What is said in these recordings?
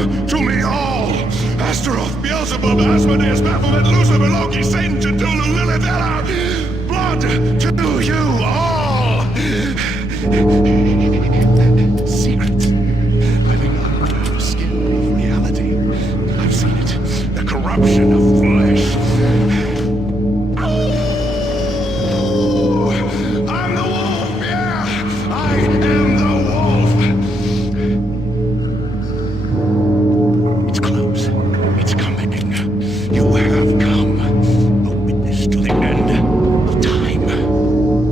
Come to me all! Astaroth, Beelzebub, Asmodeus, Baphomet, Lucifer, Loki, Satan, Cthulhu, Lilith, Ella! Blood to you all! Secret. Living under the skin of reality. I've seen it. The corruption of flesh. Oh! I'm the wolf, yeah! I am the wolf! It's close. It's coming. You have come. A witness to the end of time.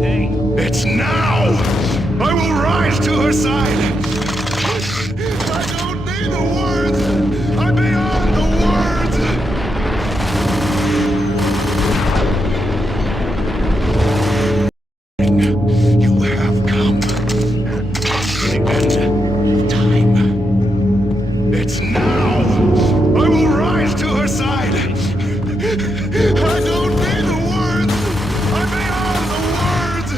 Hey. It's now! I will rise to her side! I don't need the words! I'm beyond the words! You have come to the end of time. It's now! I will rise to her side! I don't need the words! I'm beyond the words!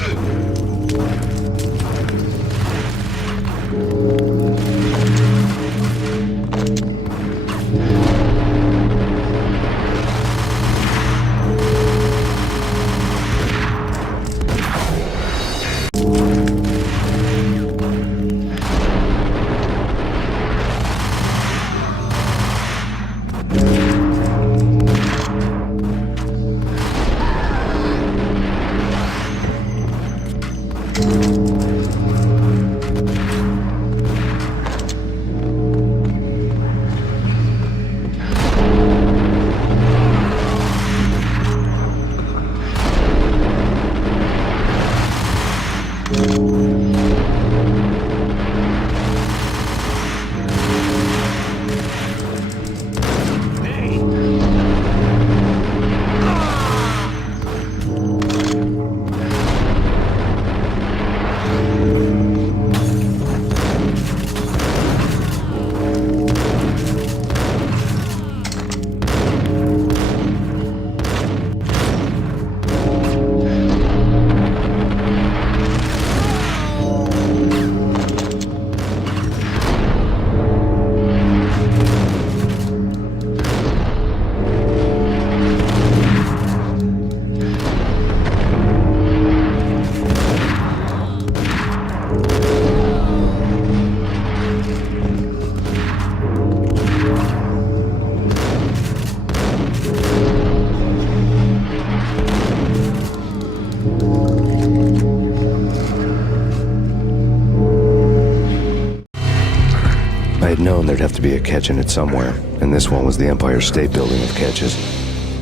I had known there'd have to be a catch in it somewhere, and this one was the Empire State Building of catches.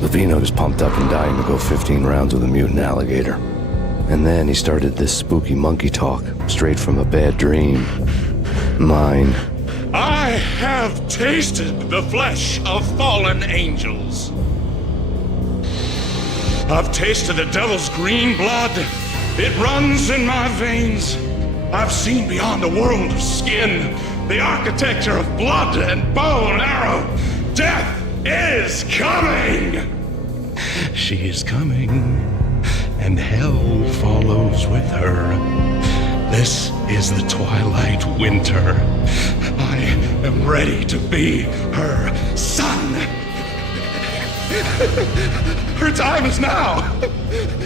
Levino was pumped up and dying to go 15 rounds with a mutant alligator. And then he started this spooky monkey talk, straight from a bad dream. Mine. I have tasted the flesh of fallen angels. I've tasted the devil's green blood. It runs in my veins. I've seen beyond the world of skin, the architecture of blood and bow and arrow. Death is coming! She is coming, and hell follows with her. This is the twilight winter. I am ready to be her son. Her time is now,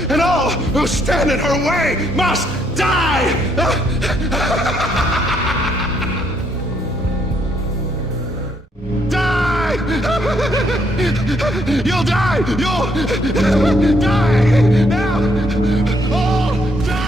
and all who stand in her way must die! Die! You'll die! You'll die! Now! All die!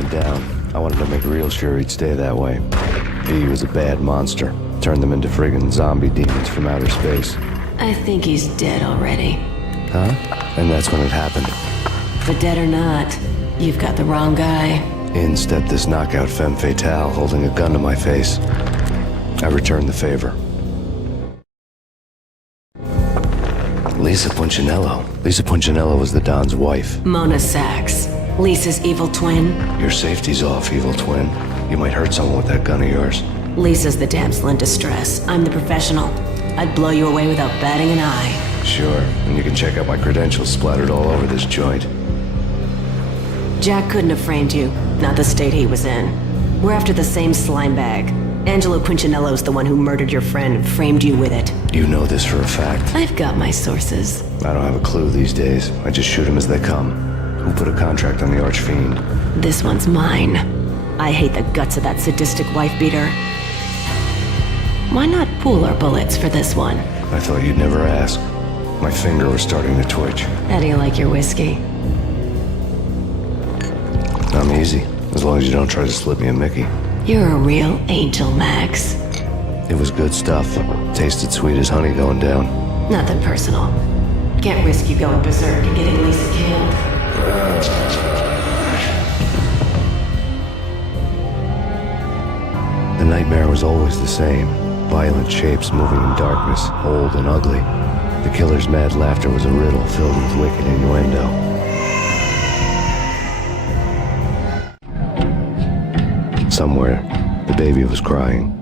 went down, I wanted to make real sure he'd stay that way. V was a bad monster. Turned them into friggin' zombie demons from outer space. I think he's dead already. Huh? And that's when it happened. But dead or not, you've got the wrong guy. In stepped this knockout femme fatale holding a gun to my face. I returned the favor. Lisa Punchinello. Lisa Punchinello was the Don's wife. Mona Sachs, Lisa's evil twin. Your safety's off, evil twin. You might hurt someone with that gun of yours. Lisa's the damsel in distress. I'm the professional. I'd blow you away without batting an eye. Sure, and you can check out my credentials splattered all over this joint. Jack couldn't have framed you, not the state he was in. We're after the same slime bag. Angelo Punchinello's the one who murdered your friend and framed you with it. You know this for a fact. I've got my sources. I don't have a clue these days. I just shoot them as they come. Who put a contract on the archfiend? This one's mine. I hate the guts of that sadistic wife-beater. Why not pool our bullets for this one? I thought you'd never ask. My finger was starting to twitch. How do you like your whiskey? I'm easy, as long as you don't try to slip me a Mickey. You're a real angel, Max. It was good stuff. Tasted sweet as honey going down. Nothing personal. Can't risk you going berserk and getting Lisa killed. The nightmare was always the same. Violent shapes moving in darkness, old and ugly. The killer's mad laughter was a riddle filled with wicked innuendo. Somewhere, the baby was crying.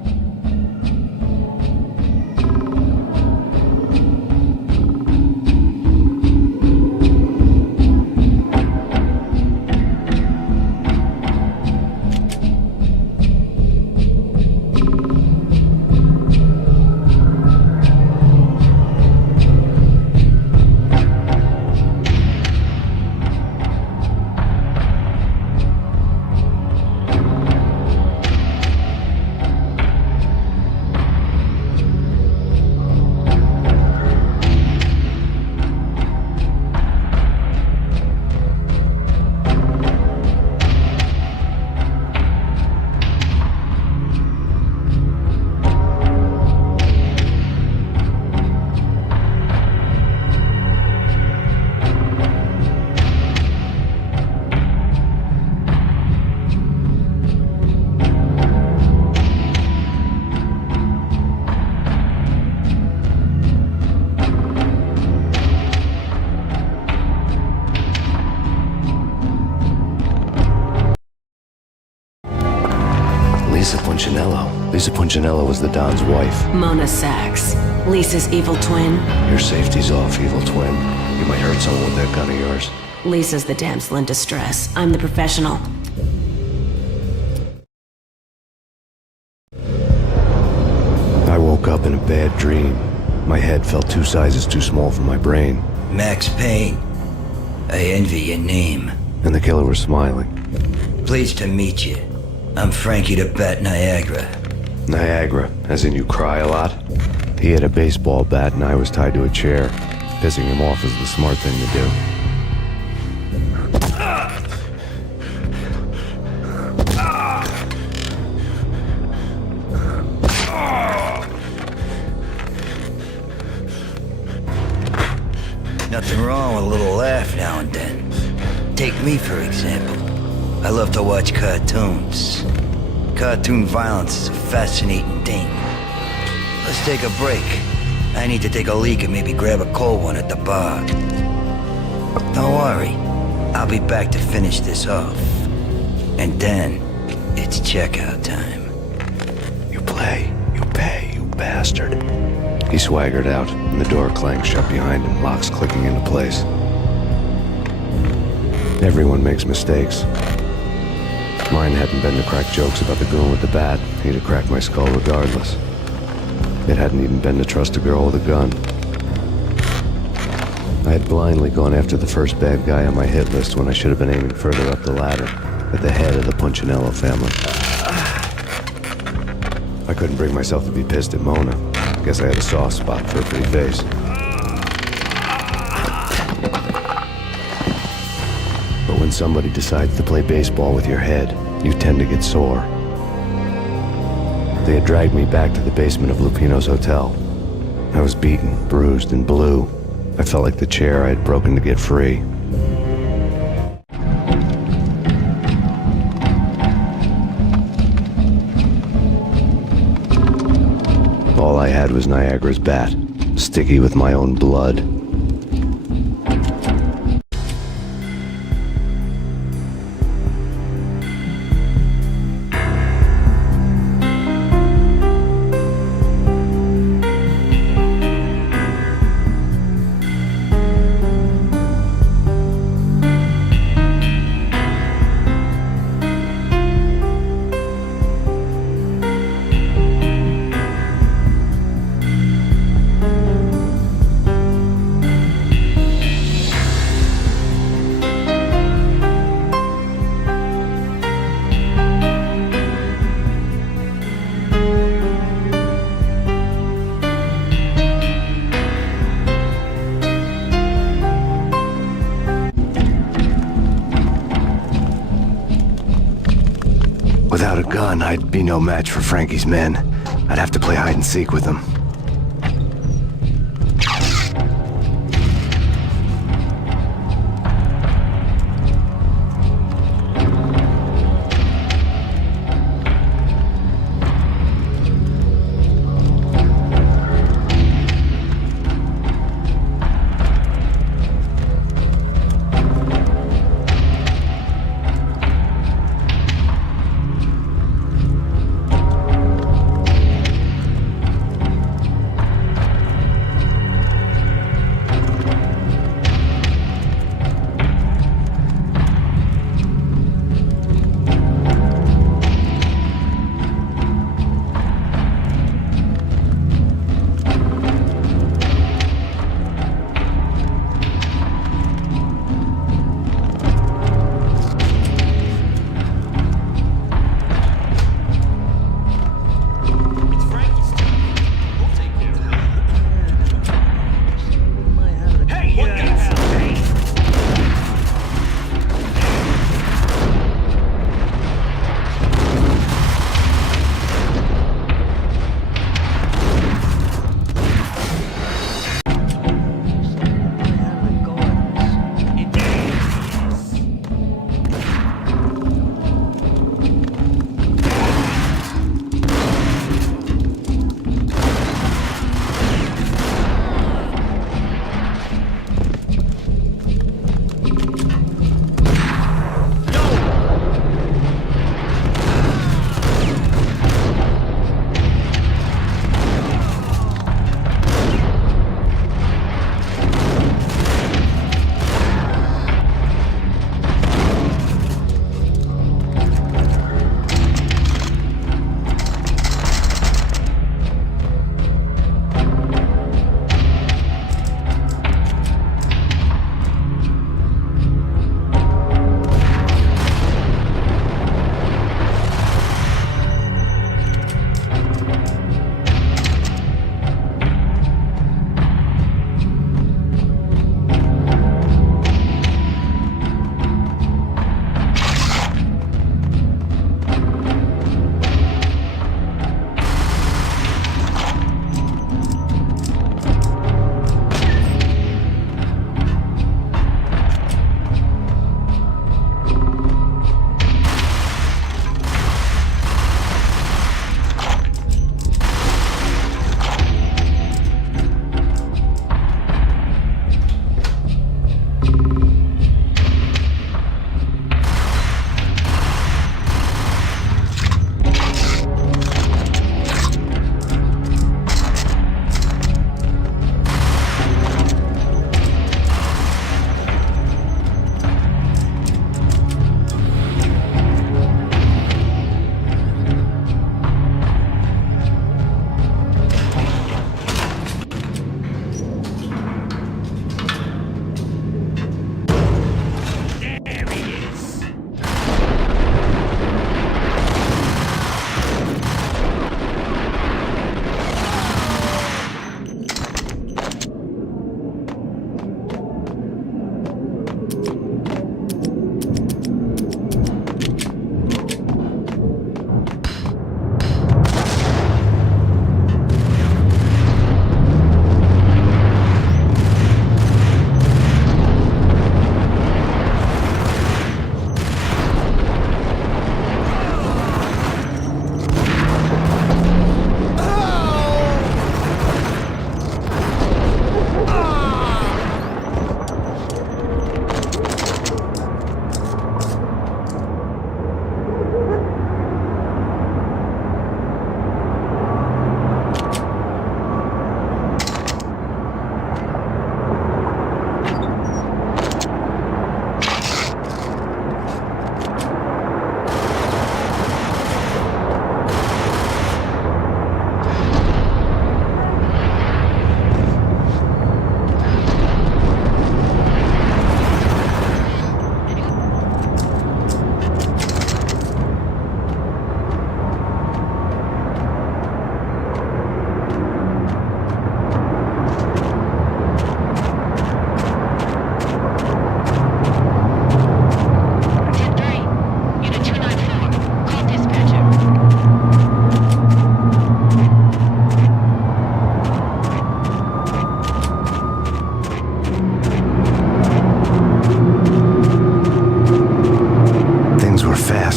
Lisa Punchinello was the Don's wife. Mona Sachs, Lisa's evil twin. Your safety's off, evil twin. You might hurt someone with that gun of yours. Lisa's the damsel in distress. I'm the professional. I woke up in a bad dream. My head felt 2 sizes too small for my brain. Max Payne. I envy your name. And the killer was smiling. Pleased to meet you. I'm Frankie the Bat Niagara. Niagara, as in you cry a lot? He had a baseball bat and I was tied to a chair. Pissing him off was the smart thing to do. Nothing wrong with a little laugh now and then. Take me, for example. I love to watch cartoons. Cartoon violence is a fascinating thing. Let's take a break. I need to take a leak and maybe grab a cold one at the bar. Don't worry. I'll be back to finish this off. And then, it's checkout time. You play, you pay, you bastard. He swaggered out, and the door clanged shut behind him, locks clicking into place. Everyone makes mistakes. Mine hadn't been to crack jokes about the goon with the bat. He'd have cracked my skull regardless. It hadn't even been to trust a girl with a gun. I had blindly gone after the first bad guy on my hit list when I should have been aiming further up the ladder, at the head of the Punchinello family. I couldn't bring myself to be pissed at Mona. Guess I had a soft spot for a pretty face. But when somebody decides to play baseball with your head, you tend to get sore. They had dragged me back to the basement of Lupino's hotel. I was beaten, bruised, and blue. I felt like the chair I had broken to get free. All I had was Niagara's bat, sticky with my own blood. Without a gun, I'd be no match for Frankie's men. I'd have to play hide and seek with them.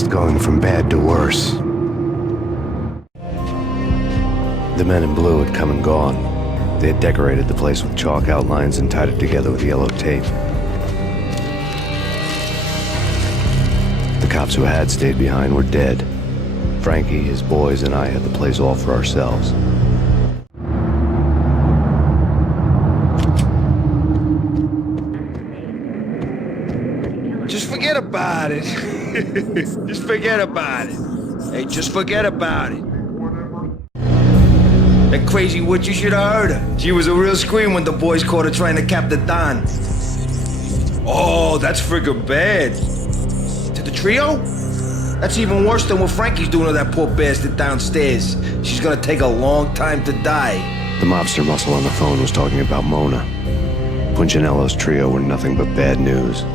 just going from bad to worse. The men in blue had come and gone. They had decorated the place with chalk outlines and tied it together with yellow tape. The cops who had stayed behind were dead. Frankie, his boys, and I had the place all for ourselves. Just forget about it. Just forget about it. Hey, just forget about it. That crazy witch, you should have heard her. She was a real scream when the boys caught her trying to cap the Don. Oh, that's friggin' bad. To the trio? That's even worse than what Frankie's doing to that poor bastard downstairs. She's gonna take a long time to die. The mobster muscle on the phone was talking about Mona. Punchinello's trio were nothing but bad news.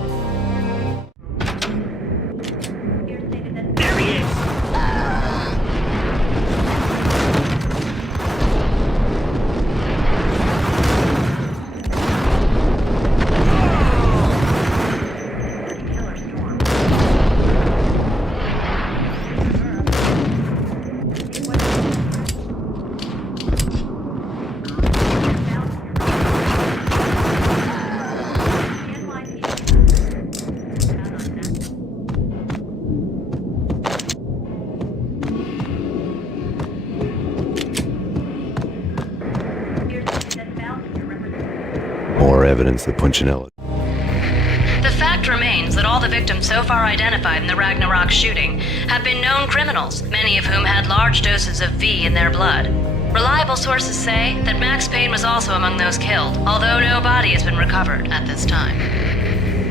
More evidence that Punchinello... The fact remains that all the victims so far identified in the Ragnarok shooting have been known criminals, many of whom had large doses of V in their blood. Reliable sources say that Max Payne was also among those killed, although no body has been recovered at this time.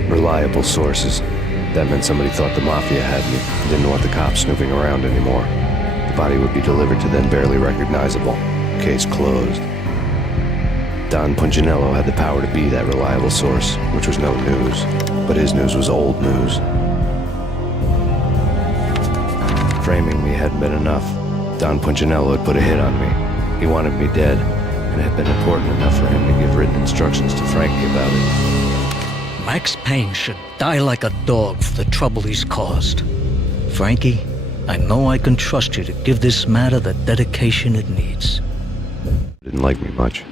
Reliable sources. That meant somebody thought the Mafia had me and didn't want the cops snooping around anymore. The body would be delivered to them barely recognizable. Case closed. Don Punchinello had the power to be that reliable source, which was no news. But his news was old news. Framing me hadn't been enough. Don Punchinello had put a hit on me. He wanted me dead, and it had been important enough for him to give written instructions to Frankie about it. Max Payne should die like a dog for the trouble he's caused. Frankie, I know I can trust you to give this matter the dedication it needs. Didn't like me much.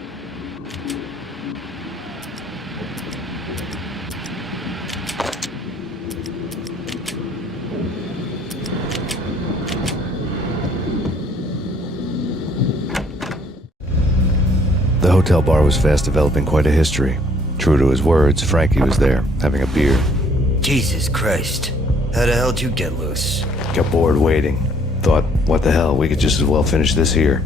The hotel bar was fast developing quite a history. True to his words, Frankie was there, having a beer. Jesus Christ. How the hell did you get loose? Got bored waiting. Thought, what the hell, we could just as well finish this here.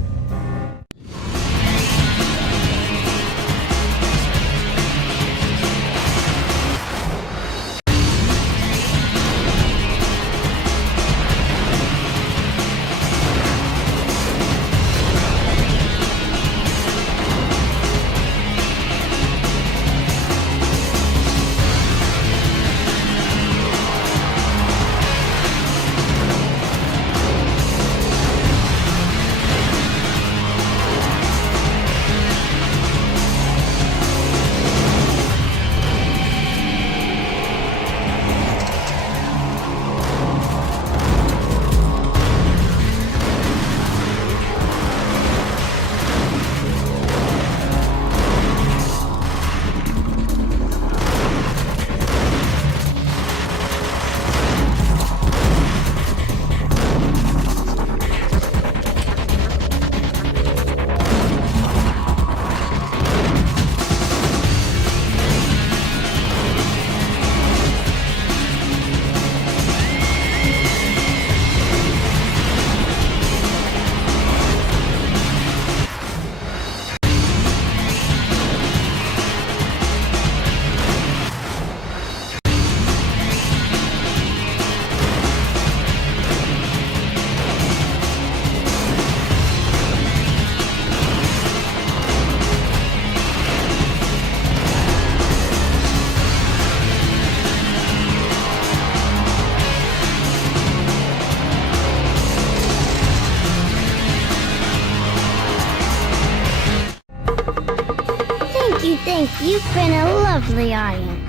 Thank you. You've been a lovely audience.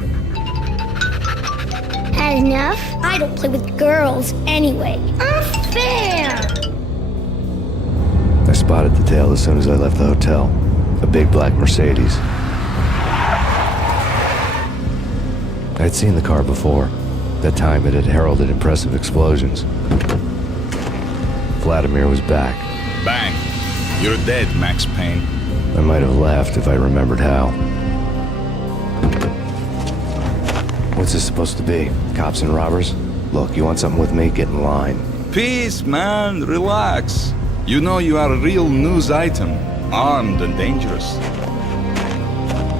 Had enough? I don't play with girls anyway. Unfair! I spotted the tail as soon as I left the hotel. A big black Mercedes. I had seen the car before. That time it had heralded impressive explosions. Vladimir was back. Bang! You're dead, Max Payne. I might have laughed if I remembered how. What's this supposed to be? Cops and robbers? Look, you want something with me? Get in line. Peace, man. Relax. You know you are a real news item. Armed and dangerous.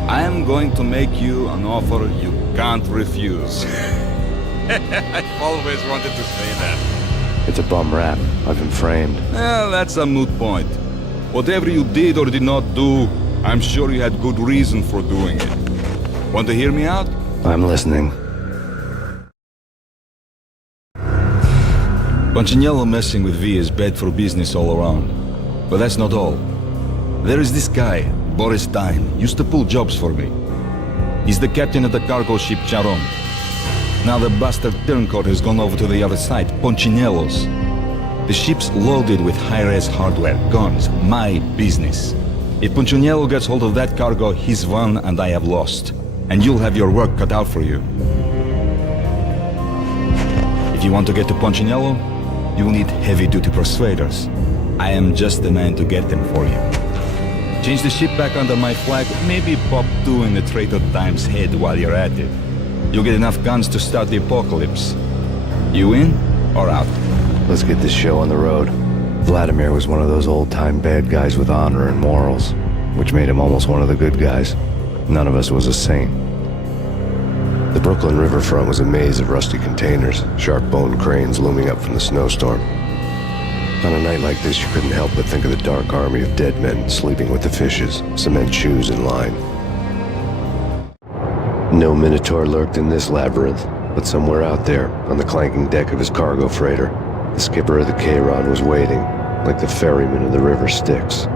I am going to make you an offer you can't refuse. I've always wanted to say that. It's a bum rap. I've been framed. Well, that's a moot point. Whatever you did or did not do, I'm sure you had good reason for doing it. Want to hear me out? I'm listening. Punchinello messing with V is bad for business all around. But that's not all. There is this guy, Boris Dine, used to pull jobs for me. He's the captain of the cargo ship Charon. Now the bastard turncoat has gone over to the other side, Punchinello's. The ship's loaded with high-res hardware, guns, my business. If Punchinello gets hold of that cargo, he's won and I have lost. And you'll have your work cut out for you. If you want to get to Punchinello, you'll need heavy-duty persuaders. I am just the man to get them for you. Change the ship back under my flag, maybe pop 2 in the Traitor Times head while you're at it. You'll get enough guns to start the apocalypse. You in or out? Let's get this show on the road. Vladimir was one of those old-time bad guys with honor and morals, which made him almost one of the good guys. None of us was a saint. The Brooklyn riverfront was a maze of rusty containers, sharp-boned cranes looming up from the snowstorm. On a night like this, you couldn't help but think of the dark army of dead men sleeping with the fishes, cement shoes in line. No Minotaur lurked in this labyrinth, but somewhere out there, on the clanking deck of his cargo freighter, the skipper of the Charon was waiting, like the ferryman of the river Styx.